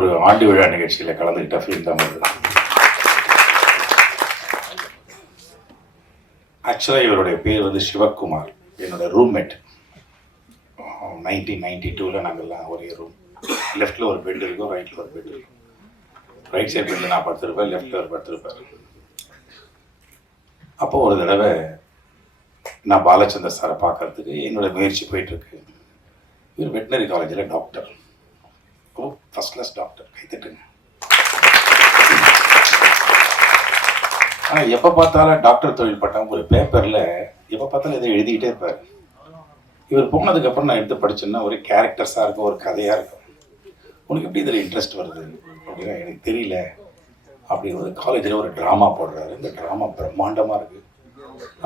ஒரு ஆண்டு விழா நிகழ்ச்சியில் கலந்துக்கிட்ட ஃபீல் தான் வருது. ஆக்சுவலாக இவருடைய பேர் வந்து சிவகுமார். என்னோட ரூம்மேட். 1992 நாங்கள்லாம் ஒரே ரூம். லெஃப்டில் ஒரு பெட் இருக்கும், ரைட்டில் ஒரு பெட் இருக்கும். ரைட் சைட் பெட்டில் நான் படுத்திருப்பேன், லெஃப்டில் ஒரு படுத்திருப்பேன். அப்போது ஒரு தடவை நான் பாலச்சந்தர் சாரை பார்க்கறதுக்கு என்னோட முயற்சி போயிட்டுருக்கு. இவர் வெட்டினரி காலேஜில் டாக்டர். ஃபர்ஸ்ட் கிளாஸ் டாக்டர், கைத்தட்டுங்க. ஆனால் எப்போ பார்த்தாலும் டாக்டர் தொழில் பட்டம் ஒரு பேப்பரில் எப்போ பார்த்தாலும் இதை எழுதிக்கிட்டே இருப்பார். இவர் போனதுக்கப்புறம் நான் எடுத்து படிச்சேன்னா ஒரு கேரக்டர்ஸாக இருக்கும், ஒரு கதையாக இருக்கும். உனக்கு எப்படி இதில் இன்ட்ரெஸ்ட் வருது அப்படின்னா எனக்கு தெரியல. அப்படி ஒரு காலேஜில் ஒரு ட்ராமா போடுறாரு. இந்த ட்ராமா பிரம்மாண்டமாக இருக்குது.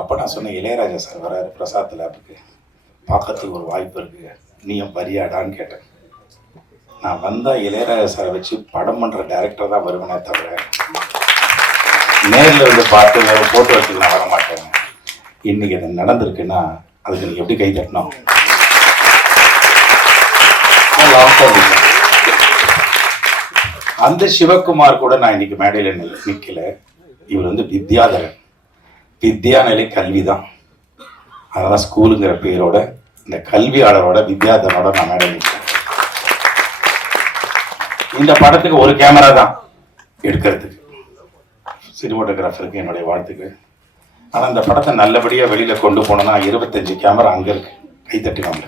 அப்போ நான் சொன்னேன், இளையராஜா சார் வராரு பிரசாத் லேபுக்கு, பார்க்கறதுக்கு ஒரு வாய்ப்பு இருக்குது, நீயும் வரியாடான்னு கேட்டேன். நான் வந்தால் இளையராஜா சாரை வச்சு படம் பண்ணுற டைரக்டர் தான் வருவேனே தவிர நேரில் வந்து பார்த்து போட்டோ எடுத்து நான் வர மாட்டேன். இன்னைக்கு அது நடந்திருக்குன்னா அதுக்கு நீங்கள் எப்படி கை தட்டணும்? அந்த சிவகுமார் கூட நான் இன்னைக்கு மேடையில் நிற்கல. இவர் வந்து வித்யாதரன். வித்யாநிலை கல்வி தான். அதெல்லாம் ஸ்கூலுங்கிற பேரோட இந்த கல்வியாளரோட வித்யாதரனோட நான் மேடையில் நிற்கிறேன். இந்த படத்துக்கு ஒரு கேமரா தான் எடுக்கிறதுக்கு. சினிமோட்டோகிராஃபருக்கு என்னுடைய வாழ்த்துக்கு. ஆனால் இந்த படத்தை நல்லபடியாக வெளியில் கொண்டு போனோன்னா 25 கேமரா அங்கே இருக்கு. கைத்தட்டினவங்க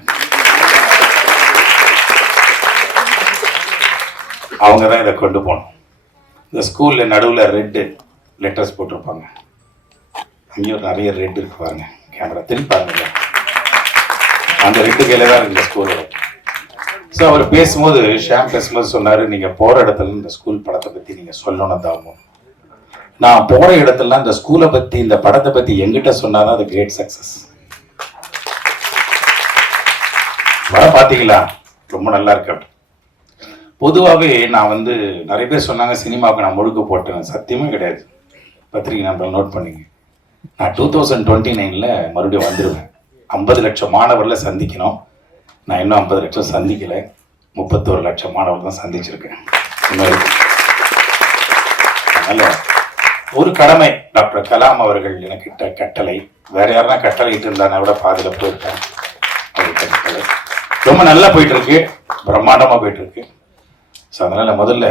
அவங்க தான் இதை கொண்டு போகணும். இந்த ஸ்கூலில் நடுவில் ரெட்டு லெட்டர்ஸ் போட்டிருப்பாங்க. அங்கேயும் நிறைய ரெட் இருக்கு பாருங்க. கேமரா திருப்பி பாருங்க. அந்த ரெட்டு கையில தான் இருக்கு இந்த ஸ்கூலில். ஸோ அவர் பேசும்போது, ஷாம் பேசும்போது சொன்னார், நீங்கள் போகிற இடத்துல இந்த ஸ்கூல் படத்தை பற்றி நீங்கள் சொல்லணும் தாமும். நான் போகிற இடத்துல இந்த ஸ்கூலை பற்றி இந்த படத்தை பற்றி எங்கிட்ட சொன்னாதான் அது கிரேட் சக்ஸஸ். வர பார்த்தீங்களா, ரொம்ப நல்லா இருக்கு. பொதுவாகவே நான் வந்து நிறைய பேர் சொன்னாங்க சினிமாவுக்கு நான் முழுக்க போட்டேன். சத்தியமே கிடையாது. பத்திரிகை நண்பர்கள் நோட் பண்ணிங்க. நான் 2029 மறுபடியும் வந்துடுவேன். 50 லட்சம் மாணவர்களை சந்திக்கணும். நான் இன்னும் 50 லட்சம் சந்திக்கலை. 31 லட்சம் மாணவர்கள் தான் சந்திச்சிருக்கேன். அதனால ஒரு கடமை டாக்டர் கலாம் அவர்கள் எனக்கிட்ட கட்டளை. வேற யாருன்னா கட்டளை இட்டு இருந்தானா விட பாதியில் போயிருக்கேன். கட்டளை ரொம்ப நல்லா போயிட்டு இருக்கு, பிரம்மாண்டமாக போயிட்டு இருக்கு. ஸோ அதனால முதல்ல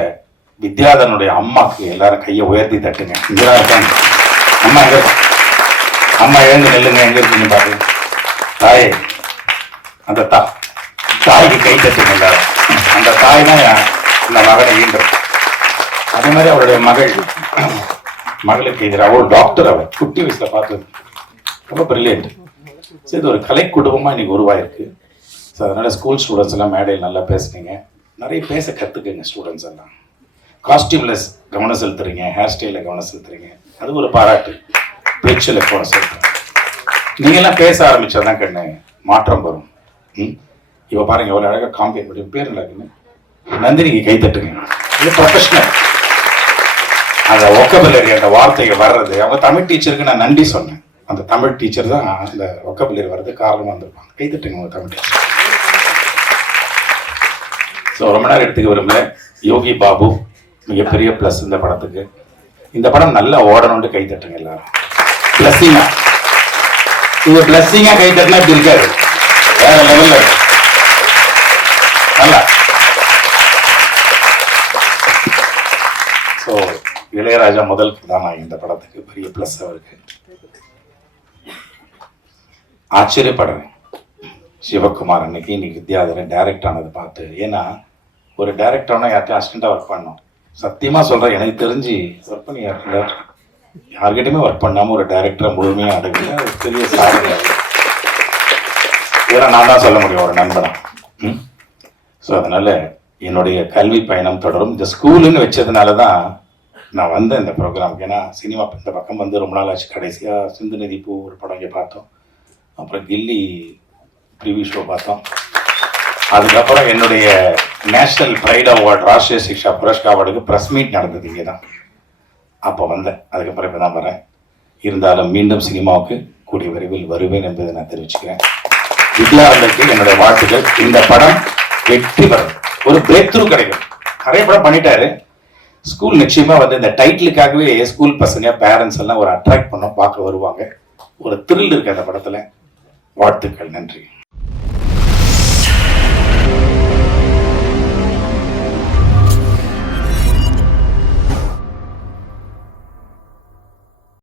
வித்யாதரனுடைய அம்மாக்கு எல்லாரும் கையை உயர்த்தி தட்டுங்க. இங்கதான் இருக்காங்க அம்மா. எங்க அம்மா எழுந்து நெல்லுங்க. எங்க இருக்குன்னு பாருங்க. தாயே, அந்த தாய்க்கு கை தட்டுங்க எல்லாரும். அந்த தாய் தான் இந்த மகனை ஈன்றது. அதே மாதிரி அவருடைய மகளுக்கு எதிராக ஒரு டாக்டர். அவர் குட்டி வயசுல பார்த்தது ரொம்ப பிரில்லியன்ட். ஸோ இது ஒரு கலை குடும்பமா இன்னைக்கு உருவாயிருக்கு. ஸோ அதனால ஸ்கூல் ஸ்டூடெண்ட்ஸ் எல்லாம் மேடையில் நல்லா பேசுனீங்க. நிறைய பேச கற்றுக்குங்க ஸ்டூடெண்ட்ஸ் எல்லாம். காஸ்டியூம்லெஸ் கவனம் செலுத்துறீங்க, ஹேர் ஸ்டைலில் கவனம் செலுத்துறீங்க, அது ஒரு பாராட்டு. பேச்சில் கவனம் செலுத்துறீங்க. நீங்கள்லாம் பேச ஆரம்பிச்சாதான் கண்ணு மாற்றம் வரும். இப்போ பாருங்க எவ்வளோ அழகாக காம்பேர் பண்ணி பேர் நல்லா இருக்குன்னு. நந்தினிக்கு கை தட்டுங்க. இது ப்ரொஃபஷனல். அந்த ஒக்கபுலரி அந்த வார்த்தையை வர்றது, அவங்க தமிழ் டீச்சருக்கு நான் நன்றி சொன்னேன். அந்த தமிழ் டீச்சர் தான் அந்த ஒக்கபுலரி வர்றதுக்கு காரணமாக வந்திருப்பாங்க. கை தட்டுங்க உங்க தமிழ் டீச்சர். ஸோ ரொம்ப நேரம் எடுத்துக்க விரும்பல. யோகி பாபு மிகப்பெரிய ப்ளஸ் இந்த படத்துக்கு. இந்த படம் நல்லா ஓடணும்னு கை தட்டுங்க எல்லாரும். பிளஸ்ஸிங்கா இது பிளஸ்ஸிங்கா கை தட்டினா இப்படி இருக்காது, வேற லெவல்ல நல்லா. ஸோ இளையராஜா முதல் கதாநாயகன் இந்த படத்துக்கு பெரிய பிளஸ் அவருக்கு. ஆச்சரியப்படுறேன் சிவகுமார் அன்னைக்கு இன்னைக்கு வித்யாதரன் டைரக்ட் ஆனது பார்த்து. ஏன்னா ஒரு டைரக்டர்னா யார்கிட்ட அசிஸ்டண்டாக ஒர்க் பண்ணோம். சத்தியமாக சொல்கிறேன், எனக்கு தெரிஞ்சு ஒர்க் பண்ணி யார்கிட்டையுமே ஒர்க் பண்ணாமல் ஒரு டைரக்டரை முழுமையாக அடங்கல ஒரு பெரிய சாதனை. இதெல்லாம் நான் தான் சொல்ல முடியும் ஒரு நண்பனா. ஸோ அதனால் என்னுடைய கல்வி பயணம் தொடரும். இந்த ஸ்கூலுன்னு வச்சதுனால தான் நான் வந்தேன் இந்த ப்ரோக்ராமுக்கு. ஏன்னா சினிமா இந்த பக்கம் வந்து ரொம்ப நாள் ஆச்சு. கடைசியாக சிந்து நதி பூ ஒரு படம் இங்கே பார்த்தோம். அப்புறம் கில்லி ப்ரிவியூ ஷோ பார்த்தோம். அதுக்கப்புறம் என்னுடைய நேஷனல் ப்ரைட் அவார்டு ராஷ்ட்ரிய சிக்ஷா புரஸ்கார் அவார்டுக்கு ப்ரெஸ் மீட் நடந்தது இங்கே தான். அப்போ வந்தேன். அதுக்கப்புறம் இப்போ தான் வரேன். இருந்தாலும் மீண்டும் சினிமாவுக்கு கூடிய விரைவில் வருவேன் என்பதை நான் தெரிவிச்சுக்கிறேன். வித்யாதரனுக்கு என்னுடைய வாழ்த்துக்கள். இந்த படம் வெற்றி பெறும், ஒரு பிரேக் த்ரூ கிடைக்கும். நிறைய படம் பண்ணிட்டாரு. ஸ்கூல் நிச்சயமா வந்து இந்த டைட்டிலுக்காகவே ஸ்கூல் பசங்க பேரண்ட்ஸ் எல்லாம் ஒரு அட்ராக்ட் பண்ண பார்க்க வருவாங்க. ஒரு த்ரில் இருக்கு அந்த படத்துல. வாழ்த்துக்கள். நன்றி.